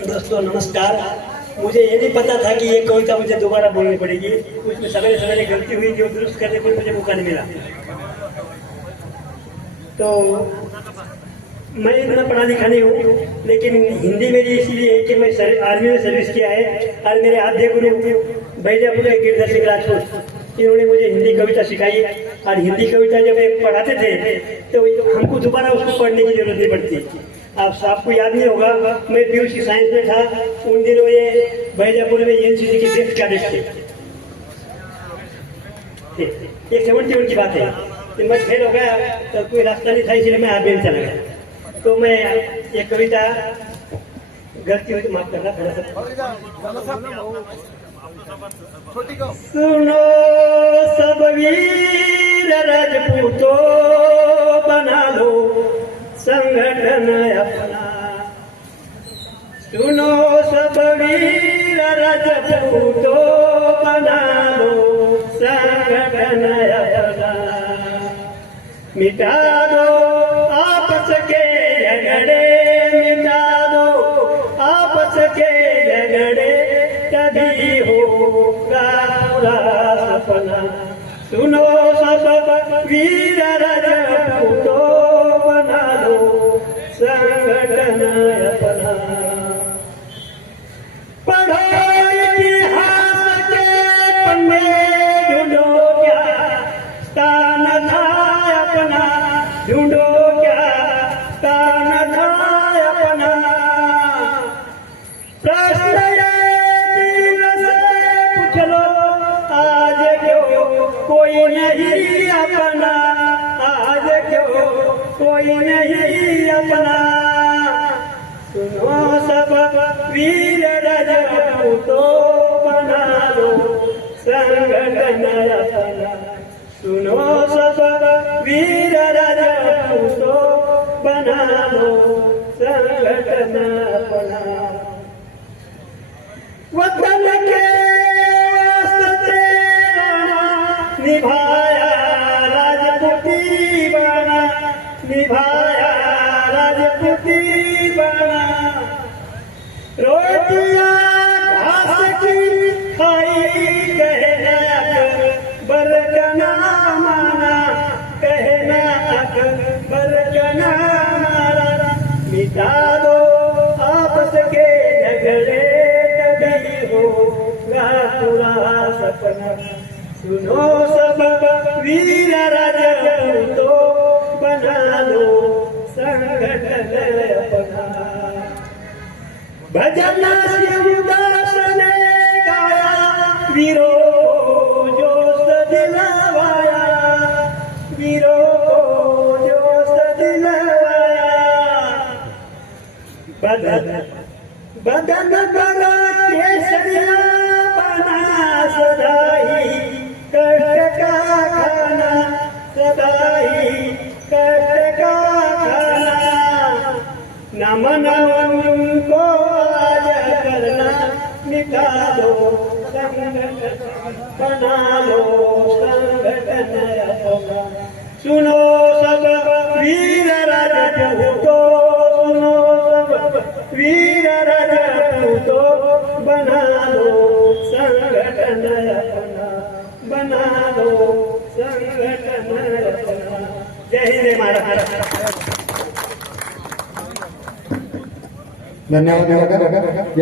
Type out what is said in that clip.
दोस्तों नमस्कार। मुझे ये नहीं पता था कि ये कविता मुझे दोबारा बोलनी पड़ेगी। उसमें सवेरे सवेरे गलती हुई जो दुरुस्त करने को मुझे मौका नहीं मिला। तो मैं इतना पढ़ा लिखा नहीं हूँ, लेकिन हिंदी मेरी इसलिए है कि मैं आर्मी में सर्विस किया है और मेरे आद्य गुरु बैजापुर के गिरधर सिंह राजपूत इन्होंने मुझे हिंदी कविता सिखाई। और हिंदी कविता जब एक पढ़ाते थे तो हमको दोबारा उसको पढ़ने की जरूरत नहीं पड़ती। आप आपको याद नहीं होगा, मैं पीयूसी साइंस में था उन दिनों, ये बैजापुर में एनसीसी की 5th कैडेट थे। ये 71 की बात है। तो मैं फेल हो गया तो कोई रास्ता नहीं था, इसलिए मैं आर्मी में चला गया। तो मैं ये कविता गलती हुई तो माफ करना थोड़ा सा। सुनो सब वीर राजपूतो बना लो संगठन अपना। सुनो सब वीर राजपूतो बना लो संगठन अपना। मिटा दो आपस के झगड़े, मिटा दो आपस के झगड़े, तभी होगा पूरा सपना। सुनो सब वीर राजपूतो बना लो संगठन अपना। पढ़ो इतिहास के पन्ने, ढूंढो क्या स्थान था अपना, ढूंढो क्या स्थान था अपना। प्रश्न दिल से पूछ लो आज क्यों कोई नहीं अपना, आज क्यों कोई नहीं अपना। सुनो सब वीर राजपूतो बना लो संगठन अपना। सुनो सब वीर राजपूतो बना लो संगठन अपना। वतन के वास्ते निभाया राजपूती बना, निभाया राजपूती बना। रोटियां घास की खाई कहना अकबर जना माना, कहना अकबर जना माना। मिटा दो आपस के झगड़े, तभी होगा पूरा सपना। सुनो सब वीर राजपूतो बना लो संगठन अपना। भजन शिवदास ने गाया, वीरों को जोश दिलवाया, वीरों को जोश दिलवाया। बदन बड़ा केसरिया बना सदाई कष्ट का खाना, सदाई कष्ट का खाना। नमन उनको आज करना, मिटा दो संगठन बना लो संगठन अपना। सुनो सब वीर राजपूतो, सुनो सब वीर राजपूतो बना लो संगठन अपना, बना लो संगठन अपना। जय हिंद महाराज। धन्यवाद।